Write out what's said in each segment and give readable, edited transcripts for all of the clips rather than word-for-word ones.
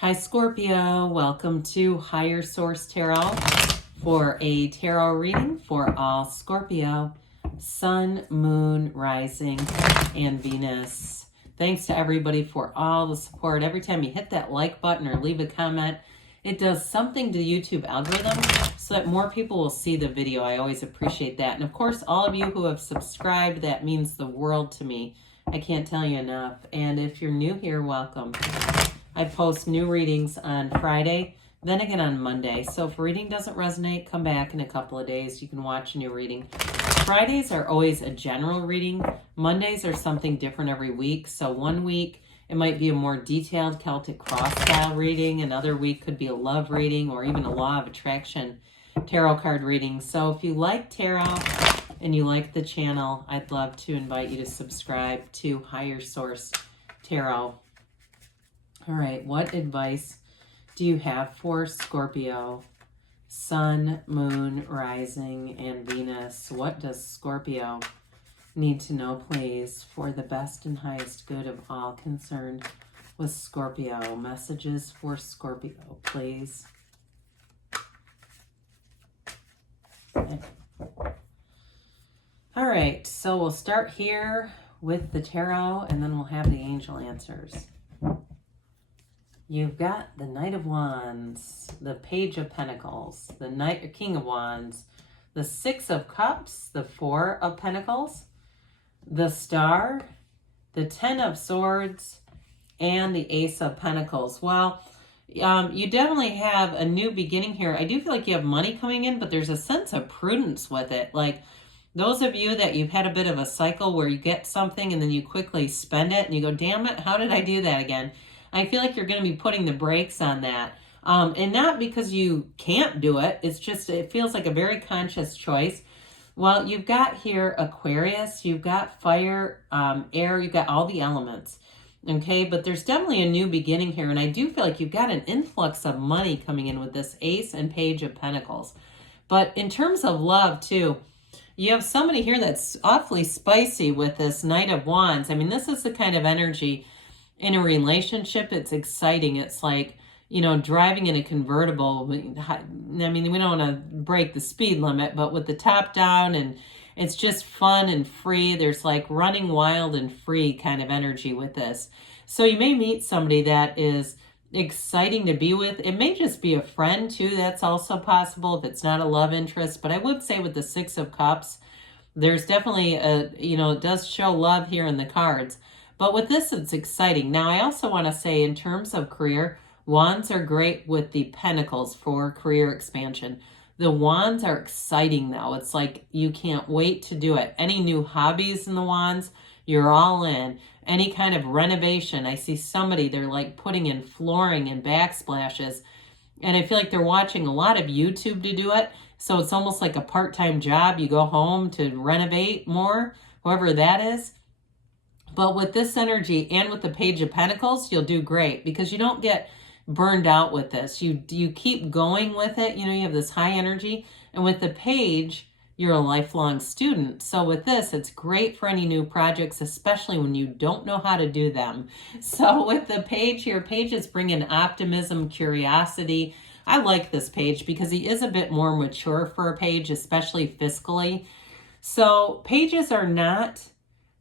Hi Scorpio, welcome to Higher Source Tarot for a tarot reading for all Scorpio, Sun, Moon, Rising, and Venus. Thanks to everybody for all the support. Every time you hit that like button or leave a comment, it does something to the YouTube algorithm so that more people will see the video. I always appreciate that. And of course, all of you who have subscribed, that means the world to me. I can't tell you enough. And if you're new here, welcome. I post new readings on Friday, then again on Monday. So if a reading doesn't resonate, come back in a couple of days. You can watch a new reading. Fridays are always a general reading. Mondays are something different every week. So one week, it might be a more detailed Celtic cross style reading. Another week could be a love reading or even a law of attraction tarot card reading. So if you like tarot and you like the channel, I'd love to invite you to subscribe to Higher Source Tarot. All right, what advice do you have for Scorpio, Sun, Moon, Rising, and Venus? What does Scorpio need to know, please, for the best and highest good of all concerned with Scorpio? Messages for Scorpio, please. Okay. All right, so we'll start here with the tarot, and then we'll have the angel answers. You've got the Knight of Wands, the Page of Pentacles, the King of Wands, the Six of Cups, the Four of Pentacles, the Star, the Ten of Swords, and the Ace of Pentacles. Well, you definitely have a new beginning here. I do feel like you have money coming in, but there's a sense of prudence with it. Like those of you that you've had a bit of a cycle where you get something and then you quickly spend it and you go, damn it, how did I do that again? I feel like you're going to be putting the brakes on that. And not because you can't do it. It's just, it feels like a very conscious choice. Well, you've got here Aquarius, you've got fire, air, you've got all the elements. Okay, but there's definitely a new beginning here. And I do feel like you've got an influx of money coming in with this Ace and Page of Pentacles. But in terms of love too, you have somebody here that's awfully spicy with this Knight of Wands. I mean, this is the kind of energy in a relationship. It's exciting. It's like, you know, driving in a convertible. I mean, we don't want to break the speed limit, but with the top down, and it's just fun and free. There's like running wild and free kind of energy with this. So you may meet somebody that is exciting to be with. It may just be a friend too. That's also possible if it's not a love interest. But I would say with the Six of Cups, there's definitely a, you know, it does show love here in the cards. But with this, it's exciting. Now, I also want to say in terms of career, Wands are great with the Pentacles for career expansion. The Wands are exciting, though. It's like you can't wait to do it. Any new hobbies in the Wands, you're all in. Any kind of renovation. I see somebody, they're like putting in flooring and backsplashes. And I feel like they're watching a lot of YouTube to do it. So it's almost like a part-time job. You go home to renovate more, whoever that is. But with this energy and with the Page of Pentacles, you'll do great because you don't get burned out with this. You keep going with it. You know, you have this high energy. And with the Page, you're a lifelong student. So with this, it's great for any new projects, especially when you don't know how to do them. So with the Page here, Pages bring in optimism, curiosity. I like this Page because he is a bit more mature for a Page, especially fiscally. So Pages are not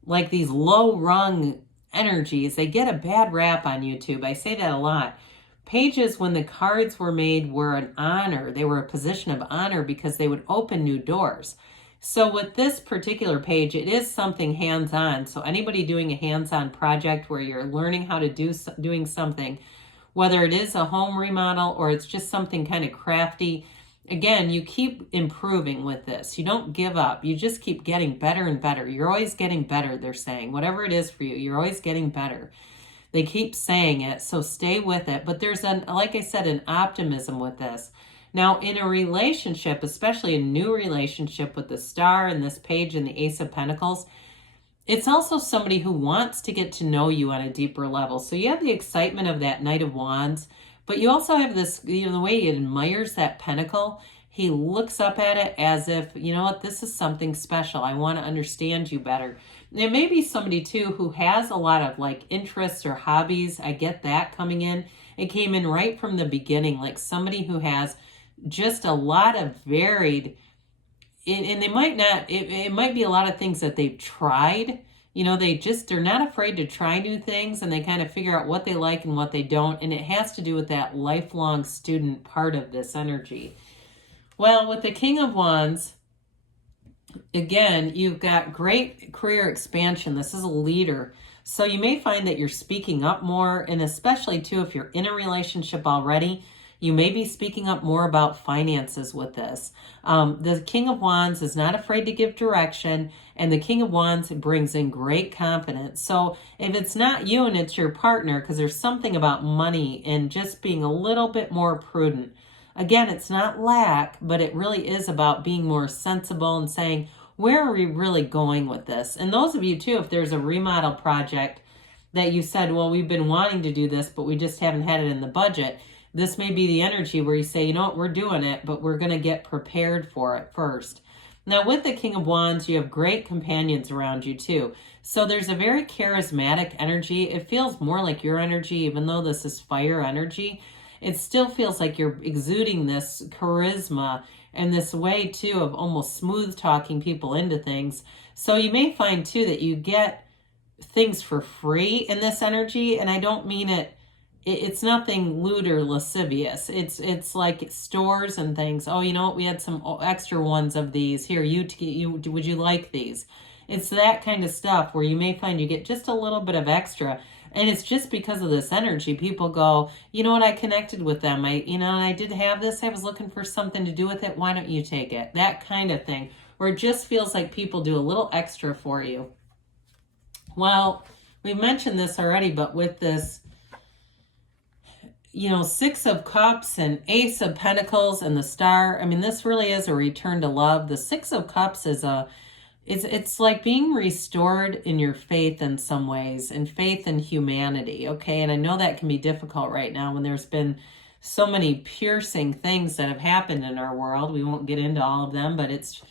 like these low-rung energies. They get a bad rap on YouTube. I say that a lot. Pages, when the cards were made, were an honor. They were a position of honor because they would open new doors. So with this particular Page, it is something hands-on. So anybody doing a hands-on project where you're learning how to doing something, whether it is a home remodel or it's just something kind of crafty, again, you keep improving with this. You don't give up. You just keep getting better and better. You're always getting better, they're saying. Whatever it is for you, you're always getting better. They keep saying it, so stay with it. But there's, like I said, an optimism with this. Now, in a relationship, especially a new relationship with the Star and this Page and the Ace of Pentacles, it's also somebody who wants to get to know you on a deeper level. So you have the excitement of that Knight of Wands, but you also have this, you know, the way he admires that pentacle. He looks up at it as if, you know what, this is something special. I want to understand you better. There may be somebody too who has a lot of like interests or hobbies. I get that coming in. It came in right from the beginning, like somebody who has just a lot of varied, and they might not, it might be a lot of things that they've tried. You know, they're not afraid to try new things, and they kind of figure out what they like and what they don't. And it has to do with that lifelong student part of this energy. Well, with the King of Wands, again, you've got great career expansion. This is a leader. So you may find that you're speaking up more, and especially too, if you're in a relationship already, you may be speaking up more about finances with this. The King of Wands is not afraid to give direction, and the King of Wands brings in great confidence. So if it's not you and it's your partner, because there's something about money and just being a little bit more prudent. Again, it's not lack, but it really is about being more sensible and saying, where are we really going with this? And those of you too, if there's a remodel project that you said, well, we've been wanting to do this, but we just haven't had it in the budget. This may be the energy where you say, you know what, we're doing it, but we're going to get prepared for it first. Now, with the King of Wands, you have great companions around you too. So there's a very charismatic energy. It feels more like your energy, even though this is fire energy. It still feels like you're exuding this charisma and this way too of almost smooth talking people into things. So you may find too that you get things for free in this energy. And I don't mean it's nothing lewd or lascivious. It's like stores and things. Oh, you know what? We had some extra ones of these. Here, would you like these? It's that kind of stuff where you may find you get just a little bit of extra. And it's just because of this energy. People go, you know what? I connected with them. I did have this. I was looking for something to do with it. Why don't you take it? That kind of thing, where it just feels like people do a little extra for you. Well, we mentioned this already, but with this, Six of Cups and Ace of Pentacles and the Star. I mean, this really is a return to love. The Six of Cups is it's like being restored in your faith in some ways, and faith in humanity, okay? And I know that can be difficult right now when there's been so many piercing things that have happened in our world. We won't get into all of them, but it's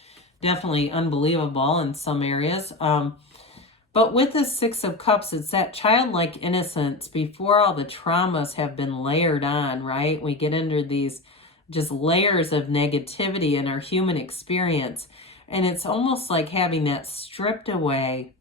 definitely unbelievable in some areas. But with the Six of Cups, it's that childlike innocence before all the traumas have been layered on, right? We get into these just layers of negativity in our human experience. And it's almost like having that stripped away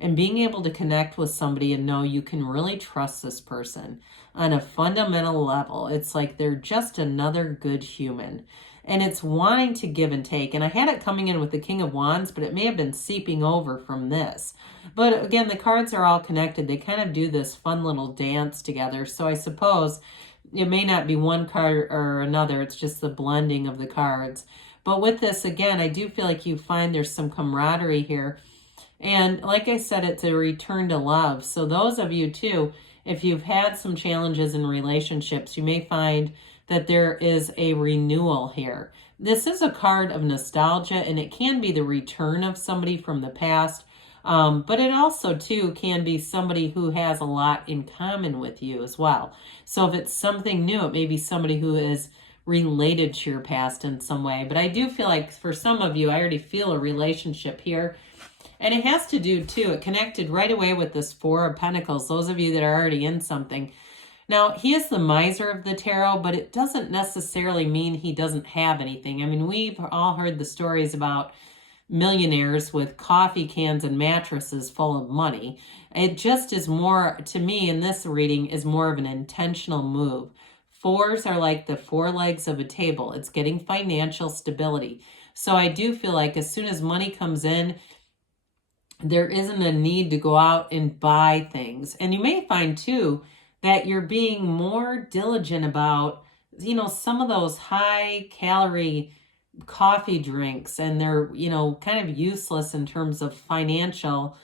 and being able to connect with somebody and know you can really trust this person on a fundamental level. It's like they're just another good human. And it's wanting to give and take. And I had it coming in with the King of Wands, but it may have been seeping over from this. But again, the cards are all connected. They kind of do this fun little dance together. So I suppose it may not be one card or another. It's just the blending of the cards. But with this, again, I do feel like you find there's some camaraderie here. And like I said, it's a return to love. So those of you too, if you've had some challenges in relationships, you may find that there is a renewal here. This is a card of nostalgia, and it can be the return of somebody from the past. But it also too can be somebody who has a lot in common with you as well. So if it's something new, it may be somebody who is related to your past in some way. But I do feel like for some of you, I already feel a relationship here. And it has to do too, it connected right away with this Four of Pentacles, those of you that are already in something. Now, he is the miser of the tarot, but it doesn't necessarily mean he doesn't have anything. I mean, we've all heard the stories about millionaires with coffee cans and mattresses full of money. It just is more, to me in this reading, is more of an intentional move. Fours are like the four legs of a table. It's getting financial stability. So I do feel like as soon as money comes in, there isn't a need to go out and buy things. And you may find too that you're being more diligent about, some of those high calorie coffee drinks, and they're, kind of useless in terms of financial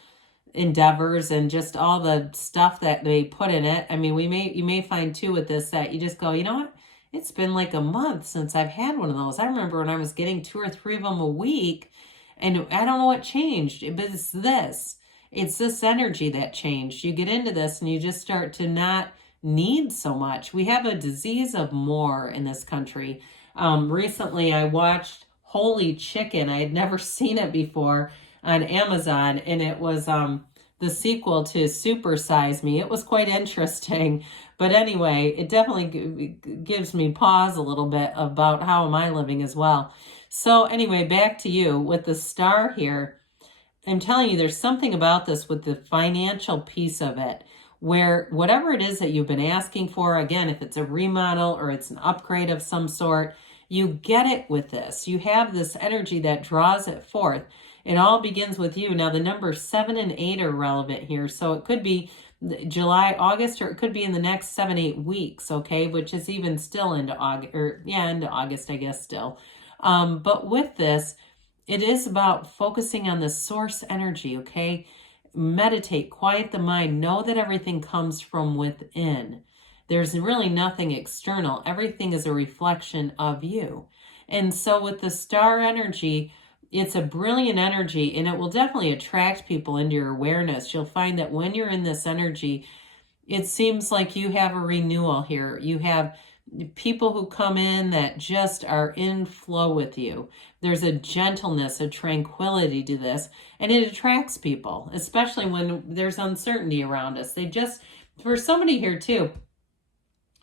endeavors and just all the stuff that they put in it. I mean, you may find too with this that you just go, you know what? It's been like a month since I've had one of those. I remember when I was getting 2 or 3 of them a week, and I don't know what changed, but it's this energy that changed. You get into this and you just start to not need so much. We have a disease of more in this country. Recently I watched Holy Chicken. I had never seen it before. on Amazon, and it was the sequel to Super Size Me. It was quite interesting, but anyway, it definitely gives me pause a little bit about how am I living as well. So anyway, back to you with the star here. I'm telling you, there's something about this with the financial piece of it, where whatever it is that you've been asking for, again, if it's a remodel or it's an upgrade of some sort, you get it with this. You have this energy that draws it forth. It all begins with you. Now, the numbers 7 and 8 are relevant here. So it could be July, August, or it could be in the next 7, 8 weeks, okay, which is even still into August, or yeah, into August, I guess, still. But with this, it is about focusing on the source energy, okay? Meditate, quiet the mind, know that everything comes from within. There's really nothing external. Everything is a reflection of you. And so with the star energy, it's a brilliant energy, and it will definitely attract people into your awareness. You'll find that when you're in this energy, it seems like you have a renewal here. You have people who come in that just are in flow with you. There's a gentleness, a tranquility to this, and it attracts people, especially when there's uncertainty around us. They just, for somebody here too,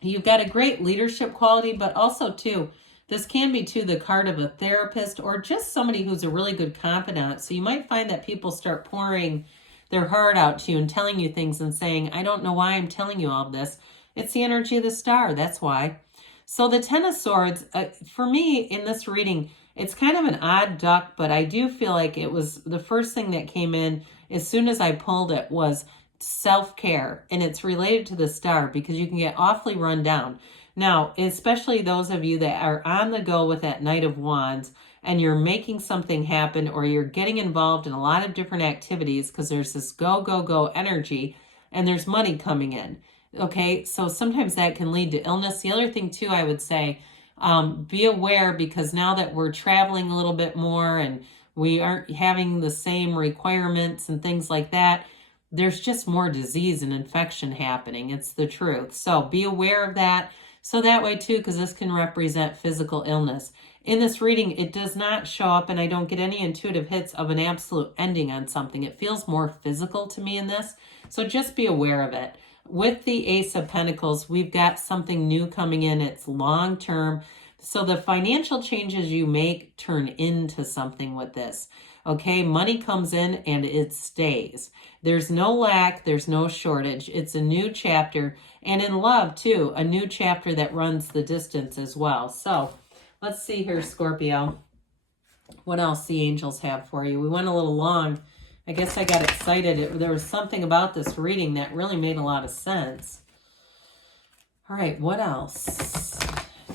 you've got a great leadership quality, but also too, this can be too the card of a therapist or just somebody who's a really good confidant. So you might find that people start pouring their heart out to you and telling you things and saying, I don't know why I'm telling you all this. It's the energy of the star. That's why. So the Ten of Swords, for me in this reading, it's kind of an odd duck, but I do feel like it was the first thing that came in as soon as I pulled it was self-care. And it's related to the star because you can get awfully run down. Now, especially those of you that are on the go with that Knight of Wands and you're making something happen or you're getting involved in a lot of different activities because there's this go, go, go energy and there's money coming in. Okay, so sometimes that can lead to illness. The other thing too, I would say, be aware because now that we're traveling a little bit more and we aren't having the same requirements and things like that, there's just more disease and infection happening. It's the truth. So be aware of that. So that way too, because this can represent physical illness. In this reading, it does not show up and I don't get any intuitive hits of an absolute ending on something. It feels more physical to me in this. So just be aware of it. With the Ace of Pentacles, we've got something new coming in. It's long-term. So the financial changes you make turn into something with this. Okay, money comes in and it stays. There's no lack. There's no shortage. It's a new chapter. And in love, too, a new chapter that runs the distance as well. So let's see here, Scorpio. What else the angels have for you? We went a little long. I guess I got excited. There was something about this reading that really made a lot of sense. All right, what else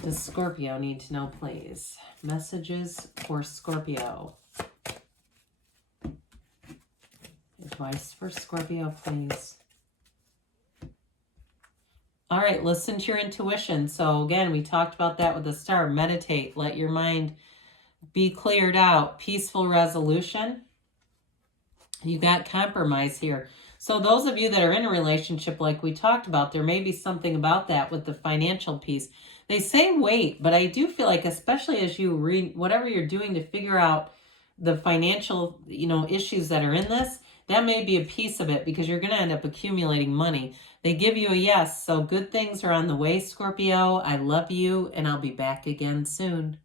does Scorpio need to know, please? Messages for Scorpio. Advice for Scorpio, please. All right, listen to your intuition. So again, we talked about that with the star. Meditate. Let your mind be cleared out. Peaceful resolution. You got compromise here. So those of you that are in a relationship like we talked about, there may be something about that with the financial piece. They say wait, but I do feel like, especially as you read whatever you're doing to figure out the financial, issues that are in this, that may be a piece of it because you're going to end up accumulating money. They give you a yes. So good things are on the way, Scorpio. I love you, and I'll be back again soon.